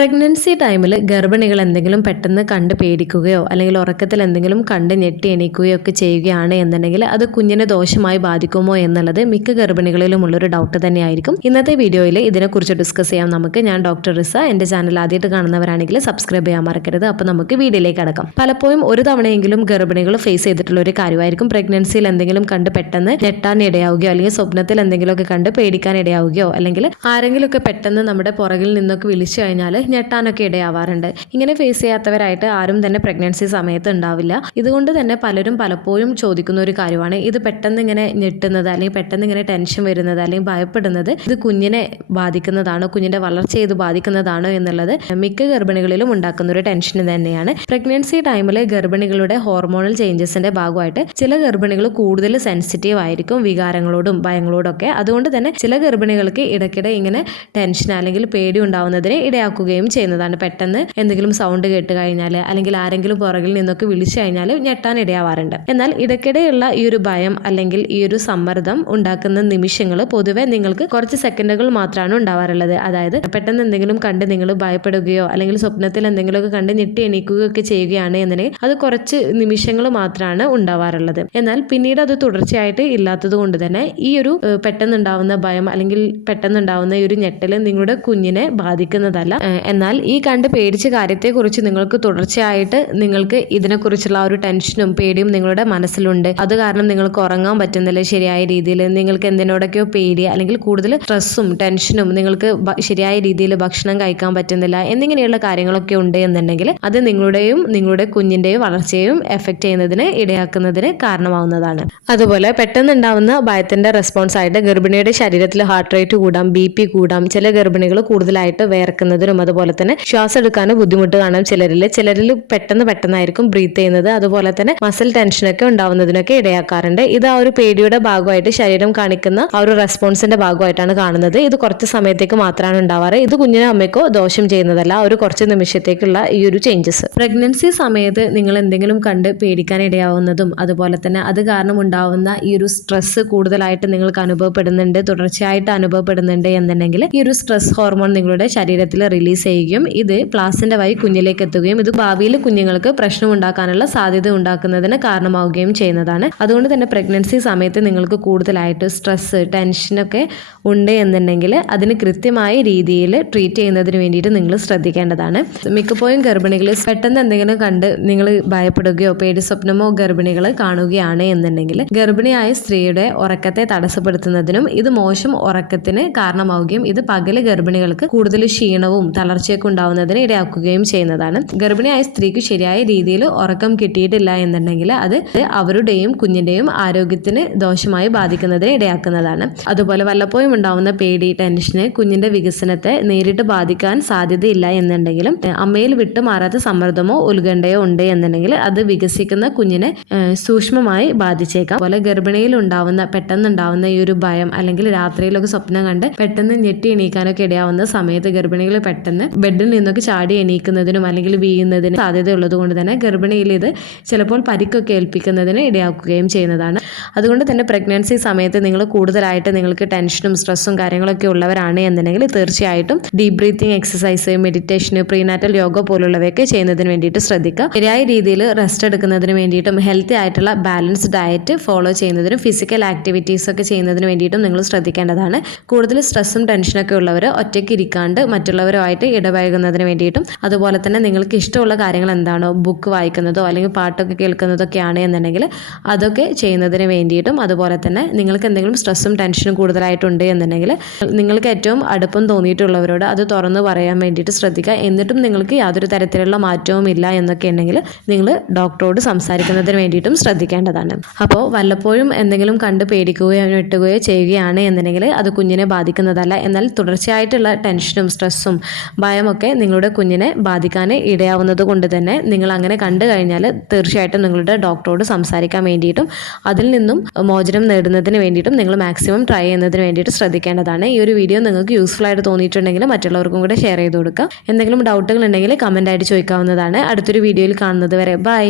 Pregnancy ടൈമിൽ ഗർഭിണികൾ എന്തെങ്കിലും പെട്ടെന്ന് കണ്ട് പേടിക്കുകയോ അല്ലെങ്കിൽ ഉറക്കത്തിൽ എന്തെങ്കിലും കണ്ട് ഞെട്ടി എണീക്കുകയോ ഒക്കെ ചെയ്യുകയാണ് എന്നുണ്ടെങ്കിൽ അത് കുഞ്ഞിനെ ദോഷമായി ബാധിക്കുമോ എന്നുള്ളത് മിക്ക ഗർഭിണികളിലുമുള്ളൊരു ഡൗട്ട് തന്നെയായിരിക്കും. ഇന്നത്തെ വീഡിയോയിൽ ഇതിനെക്കുറിച്ച് ഡിസ്കസ് ചെയ്യാം നമുക്ക്. ഞാൻ ഡോക്ടർ റിസ. എന്റെ ചാനൽ ആദ്യമായിട്ട് കാണുന്നവരാണെങ്കിൽ സബ്സ്ക്രൈബ് ചെയ്യാൻ മറക്കരുത്. അപ്പോൾ നമുക്ക് വീഡിയോയിലേക്ക് അടക്കാം പലപ്പോഴും ഒരു തവണയെങ്കിലും ഗർഭിണികൾ ഫേസ് ചെയ്തിട്ടുള്ള ഒരു കാര്യമായിരിക്കും. പ്രഗ്നൻസിയിൽ എന്തെങ്കിലും കണ്ട് പെട്ടെന്ന് ഞെട്ടാൻ ഇടയാവുകയോ അല്ലെങ്കിൽ സ്വപ്നത്തിൽ എന്തെങ്കിലുമൊക്കെ കണ്ട് പേടിക്കാൻ ഇടയാവുകയോ അല്ലെങ്കിൽ ആരെങ്കിലുമൊക്കെ പെട്ടെന്ന് നമ്മുടെ പുറകിൽ നിന്നൊക്കെ വിളിച്ചു കഴിഞ്ഞാൽ ഞെട്ടാനൊക്കെ ഇടയാവാറുണ്ട്. ഇങ്ങനെ ഫേസ് ചെയ്യാത്തവരായിട്ട് ആരും തന്നെ പ്രഗ്നൻസി സമയത്ത് ഉണ്ടാവില്ല. ഇതുകൊണ്ട് തന്നെ പലരും പലപ്പോഴും ചോദിക്കുന്ന ഒരു കാര്യമാണ്. ഇത് പെട്ടെന്ന് ഇങ്ങനെ ഞെട്ടുന്നത് അല്ലെങ്കിൽ പെട്ടെന്ന് ഇങ്ങനെ ടെൻഷൻ വരുന്നത് അല്ലെങ്കിൽ ഭയപ്പെടുന്നത് ഇത് കുഞ്ഞിനെ ബാധിക്കുന്നതാണോ കുഞ്ഞിന്റെ വളർച്ചയെ ഇത് ബാധിക്കുന്നതാണോ എന്നുള്ളത് മിക്ക ഗർഭിണികളിലും ഉണ്ടാക്കുന്ന ഒരു ടെൻഷൻ തന്നെയാണ്. പ്രഗ്നൻസി ടൈമിൽ ഗർഭിണികളുടെ ഹോർമോണൽ ചേഞ്ചസിന്റെ ഭാഗമായിട്ട് ചില ഗർഭിണികൾ കൂടുതൽ സെൻസിറ്റീവ് ആയിരിക്കും വികാരങ്ങളോടും ഭയങ്ങളോടൊക്കെ. അതുകൊണ്ട് തന്നെ ചില ഗർഭിണികൾക്ക് ഇടയ്ക്കിടെ ഇങ്ങനെ ടെൻഷൻ അല്ലെങ്കിൽ പേടി ഉണ്ടാവുന്നതിന് ഇടയാക്കുകയും ചെയ്യുന്നതാണ്. പെട്ടെന്ന് എന്തെങ്കിലും സൗണ്ട് കേട്ട് കഴിഞ്ഞാൽ അല്ലെങ്കിൽ ആരെങ്കിലും പുറകിൽ നിന്നൊക്കെ വിളിച്ചു കഴിഞ്ഞാൽ ഞെട്ടാൻ ഇടയാവാറുണ്ട്. എന്നാൽ ഇടയ്ക്കിടെയുള്ള ഈ ഒരു ഭയം അല്ലെങ്കിൽ ഈ ഒരു സമ്മർദ്ദം ഉണ്ടാക്കുന്ന നിമിഷങ്ങൾ പൊതുവെ നിങ്ങൾക്ക് കുറച്ച് സെക്കൻഡുകൾ മാത്രമാണ് ഉണ്ടാവാറുള്ളത്. അതായത് പെട്ടെന്ന് എന്തെങ്കിലും കണ്ട് നിങ്ങൾ ഭയപ്പെടുകയോ അല്ലെങ്കിൽ സ്വപ്നത്തിൽ എന്തെങ്കിലുമൊക്കെ കണ്ട് ഞെട്ടി എണീക്കുകയോ ഒക്കെ ചെയ്യുകയാണ് എന്നുണ്ടെങ്കിൽ അത് കുറച്ച് നിമിഷങ്ങൾ മാത്രമാണ് ഉണ്ടാവാറുള്ളത്. എന്നാൽ പിന്നീട് അത് തുടർച്ചയായിട്ട് ഇല്ലാത്തത് കൊണ്ട് തന്നെ ഈ ഒരു പെട്ടെന്നുണ്ടാവുന്ന ഭയം അല്ലെങ്കിൽ പെട്ടെന്നുണ്ടാവുന്ന ഈ ഒരു ഞെട്ടൽ നിങ്ങളുടെ കുഞ്ഞിനെ ബാധിക്കുന്നതല്ല. എന്നാൽ ഈ കണ്ട് പേടിച്ച കാര്യത്തെക്കുറിച്ച് നിങ്ങൾക്ക് തുടർച്ചയായിട്ട് നിങ്ങൾക്ക് ഇതിനെക്കുറിച്ചുള്ള ഒരു ടെൻഷനും പേടിയും നിങ്ങളുടെ മനസ്സിലുണ്ട്. അത് കാരണം നിങ്ങൾക്ക് ഉറങ്ങാൻ പറ്റുന്നില്ല ശരിയായ രീതിയിൽ. നിങ്ങൾക്ക് എന്തിനോടൊക്കെയോ പേടി അല്ലെങ്കിൽ കൂടുതൽ സ്ട്രെസ്സും ടെൻഷനും നിങ്ങൾക്ക് ശരിയായ രീതിയിൽ ഭക്ഷണം കഴിക്കാൻ പറ്റുന്നില്ല എന്നിങ്ങനെയുള്ള കാര്യങ്ങളൊക്കെ ഉണ്ട് എന്നുണ്ടെങ്കിൽ അത് നിങ്ങളുടെയും നിങ്ങളുടെ കുഞ്ഞിന്റെയും വളർച്ചയെയും എഫക്റ്റ് ചെയ്യുന്നതിന് ഇടയാക്കുന്നതിന് കാരണമാവുന്നതാണ്. അതുപോലെ പെട്ടെന്നുണ്ടാവുന്ന ഭയത്തിന്റെ റെസ്പോൺസ് ആയിട്ട് ഗർഭിണിയുടെ ശരീരത്തിൽ ഹാർട്ട് റേറ്റ് കൂടാം ബി പി കൂടാം ചില ഗർഭിണികൾ കൂടുതലായിട്ട് വേർക്കുന്നതിനും അതുപോലെ തന്നെ ശ്വാസം എടുക്കാനും ബുദ്ധിമുട്ട് കാണാം ചിലരിൽ ചിലരിൽ പെട്ടെന്ന് പെട്ടെന്നായിരിക്കും ബ്രീത്ത് ചെയ്യുന്നത്. അതുപോലെ തന്നെ മസിൽ ടെൻഷനൊക്കെ ഉണ്ടാവുന്നതിനൊക്കെ ഇടയാക്കാറുണ്ട്. ഇത് ആ ഒരു പേടിയുടെ ഭാഗമായിട്ട് ശരീരം കാണിക്കുന്ന ആ ഒരു റെസ്പോൺസിന്റെ ഭാഗമായിട്ടാണ് കാണുന്നത്. ഇത് കുറച്ച് സമയത്തേക്ക് മാത്രമാണ് ഉണ്ടാവാറ്. ഇത് കുഞ്ഞിനോ അമ്മയ്ക്കോ ദോഷം ചെയ്യുന്നതല്ല. ഒരു കുറച്ച് നിമിഷത്തേക്കുള്ള ഈ ഒരു ചേഞ്ചസ് പ്രഗ്നൻസി സമയത്ത് നിങ്ങൾ എന്തെങ്കിലും കണ്ട് പേടിക്കാൻ ഇടയാവുന്നതും അതുപോലെ തന്നെ അത് കാരണം ഉണ്ടാവുന്ന ഈ ഒരു സ്ട്രെസ് കൂടുതലായിട്ട് നിങ്ങൾക്ക് അനുഭവപ്പെടുന്നുണ്ട് തുടർച്ചയായിട്ട് അനുഭവപ്പെടുന്നുണ്ട് എന്നുണ്ടെങ്കിൽ ഈ ഒരു സ്ട്രെസ് ഹോർമോൺ നിങ്ങളുടെ ശരീരത്തിൽ റിലീസ് ചെയ്യുകയും ഇത് പ്ലാസിന്റെ വഴി കുഞ്ഞിലേക്ക് എത്തുകയും ഇത് ഭാവിയിൽ കുഞ്ഞുങ്ങൾക്ക് പ്രശ്നം ഉണ്ടാക്കാനുള്ള സാധ്യത ഉണ്ടാക്കുന്നതിന് കാരണമാവുകയും ചെയ്യുന്നതാണ്. അതുകൊണ്ട് തന്നെ പ്രഗ്നൻസി സമയത്ത് നിങ്ങൾക്ക് കൂടുതലായിട്ട് സ്ട്രെസ് ടെൻഷനൊക്കെ ഉണ്ട് എന്നുണ്ടെങ്കിൽ അതിന് കൃത്യമായ രീതിയിൽ ട്രീറ്റ് ചെയ്യുന്നതിന് വേണ്ടിയിട്ട് നിങ്ങൾ ശ്രദ്ധിക്കേണ്ടതാണ്. മിക്കപ്പോഴും ഗർഭിണികൾ പെട്ടെന്ന് എന്തെങ്കിലും കണ്ട് നിങ്ങൾ ഭയപ്പെടുകയോ പേടി സ്വപ്നമോ ഗർഭിണികൾ കാണുകയാണ് എന്നുണ്ടെങ്കിൽ ഗർഭിണിയായ സ്ത്രീയുടെ ഉറക്കത്തെ തടസ്സപ്പെടുത്തുന്നതിനും ഇത് മോശം ഉറക്കത്തിന് കാരണമാവുകയും ഇത് പകൽ ഗർഭിണികൾക്ക് കൂടുതൽ ക്ഷീണവും തളർച്ചയൊക്കെ ഉണ്ടാവുന്നതിന് ഇടയാക്കുകയും ചെയ്യുന്നതാണ്. ഗർഭിണിയായ സ്ത്രീക്ക് ശരിയായ രീതിയിൽ ഉറക്കം കിട്ടിയിട്ടില്ല എന്നുണ്ടെങ്കിൽ അത് അവരുടെയും കുഞ്ഞിന്റെയും ആരോഗ്യത്തിന് ദോഷമായി ബാധിക്കുന്നതിന് ഇടയാക്കുന്നതാണ്. അതുപോലെ വല്ലപ്പോഴും ഉണ്ടാവുന്ന പേടി ടെൻഷന് കുഞ്ഞിന്റെ വികസനത്തെ നേരിട്ട് ബാധിക്കാൻ സാധ്യതയില്ല എന്നുണ്ടെങ്കിലും അമ്മയിൽ വിട്ടുമാറാത്ത സമ്മർദ്ദമോ ഉത്കണ്ഠയോ ഉണ്ട് എന്നുണ്ടെങ്കിൽ അത് വികസിക്കുന്ന കുഞ്ഞിനെ സൂക്ഷ്മമായി ബാധിച്ചേക്കാം. അതുപോലെ ഗർഭിണിയിൽ ഉണ്ടാവുന്ന പെട്ടെന്നുണ്ടാവുന്ന ഈ ഒരു ഭയം അല്ലെങ്കിൽ രാത്രിയിലൊക്കെ സ്വപ്നം കണ്ട് പെട്ടെന്ന് ഞെട്ടി എണീക്കാനൊക്കെ ഇടയാവുന്ന സമയത്ത് ഗർഭിണികൾ പെട്ടെന്ന് ബെഡിൽ നിന്നൊക്കെ ചാടി എണീക്കുന്നതിനും അല്ലെങ്കിൽ വീഴുന്നതിനും സാധ്യതയുള്ളത് കൊണ്ട് തന്നെ ഗർഭിണിയിൽ ഇത് ചിലപ്പോൾ പരിക്കൊക്കെ ഏൽപ്പിക്കുന്നതിന് ഇടയാക്കുകയും ചെയ്യുന്നതാണ്. അതുകൊണ്ട് തന്നെ പ്രഗ്നൻസി സമയത്ത് നിങ്ങൾ കൂടുതലായിട്ട് നിങ്ങൾക്ക് ടെൻഷനും സ്ട്രെസ്സും കാര്യങ്ങളൊക്കെ ഉള്ളവരാണ് എന്നുണ്ടെങ്കിൽ തീർച്ചയായിട്ടും ഡീപ് ബ്രീത്തിങ് എക്സസൈസ് മെഡിറ്റേഷന് പ്രീനാറ്റൽ യോഗ പോലുള്ളവയൊക്കെ ചെയ്യുന്നതിന് വേണ്ടിയിട്ട് ശ്രദ്ധിക്കുക. ശരിയായ രീതിയിൽ റെസ്റ്റ് എടുക്കുന്നതിന് വേണ്ടിയിട്ടും ഹെൽത്തി ആയിട്ടുള്ള ബാലൻസ് ഡയറ്റ് ഫോളോ ചെയ്യുന്നതിനും ഫിസിക്കൽ ആക്ടിവിറ്റീസ് ഒക്കെ ചെയ്യുന്നതിന് വേണ്ടിയിട്ടും നിങ്ങൾ ശ്രദ്ധിക്കേണ്ടതാണ്. കൂടുതൽ സ്ട്രെസ്സും ടെൻഷനൊക്കെ ഉള്ളവർ ഒറ്റയ്ക്ക് ഇരിക്കാണ്ട് മറ്റുള്ളവരുമായിട്ട് ഇടപഴകുന്നതിന് വേണ്ടിയിട്ടും അതുപോലെ തന്നെ നിങ്ങൾക്ക് ഇഷ്ടമുള്ള കാര്യങ്ങൾ എന്താണോ ബുക്ക് വായിക്കുന്നതോ അല്ലെങ്കിൽ പാട്ടൊക്കെ കേൾക്കുന്നതൊക്കെയാണ് എന്നുണ്ടെങ്കിൽ അതൊക്കെ ചെയ്യുന്നതിന് വേണ്ടിയിട്ടും അതുപോലെ തന്നെ നിങ്ങൾക്ക് എന്തെങ്കിലും സ്ട്രെസ്സും ടെൻഷനും കൂടുതലായിട്ടുണ്ട് എന്നുണ്ടെങ്കിൽ നിങ്ങൾക്ക് ഏറ്റവും അടുപ്പം തോന്നിയിട്ടുള്ളവരോട് അത് തുറന്ന് പറയാൻ വേണ്ടിയിട്ട് ശ്രദ്ധിക്കുക. എന്നിട്ടും നിങ്ങൾക്ക് യാതൊരു തരത്തിലുള്ള മാറ്റവും ഇല്ല എന്നൊക്കെ ഉണ്ടെങ്കിൽ നിങ്ങൾ ഡോക്ടറോട് സംസാരിക്കുന്നതിന് വേണ്ടിയിട്ടും ശ്രദ്ധിക്കേണ്ടതാണ്. അപ്പോൾ വല്ലപ്പോഴും എന്തെങ്കിലും കണ്ട് പേടിക്കുകയോ വെട്ടുകയോ ചെയ്യുകയാണ് എന്നുണ്ടെങ്കിൽ അത് കുഞ്ഞിനെ ബാധിക്കുന്നതല്ല. എന്നാൽ തുടർച്ചയായിട്ടുള്ള ടെൻഷനും സ്ട്രെസ്സും ഭയമൊക്കെ നിങ്ങളുടെ കുഞ്ഞിനെ ബാധിക്കാൻ ഇടയാവുന്നത് കൊണ്ട് തന്നെ നിങ്ങൾ അങ്ങനെ കണ്ടു കഴിഞ്ഞാൽ തീർച്ചയായിട്ടും നിങ്ങളുടെ ഡോക്ടറോട് സംസാരിക്കാൻ വേണ്ടിയിട്ടും അതിൽ നിന്നും മോചനം നേടുന്നതിന് വേണ്ടിയിട്ടും നിങ്ങൾ മാക്സിമം ട്രൈ ചെയ്യുന്നതിന് വേണ്ടിയിട്ട് ശ്രദ്ധിക്കേണ്ടതാണ്. ഈ ഒരു വീഡിയോ നിങ്ങൾക്ക് യൂസ്ഫുൾ ആയിട്ട് തോന്നിയിട്ടുണ്ടെങ്കിൽ മറ്റുള്ളവർക്കും കൂടെ ഷെയർ ചെയ്ത് കൊടുക്കുക എന്തെങ്കിലും ഡൗട്ടുകൾ ഉണ്ടെങ്കിൽ കമന്റ് ആയിട്ട് ചോദിക്കാവുന്നതാണ്. അടുത്തൊരു വീഡിയോയിൽ കാണുന്നത് വരെ. ബൈ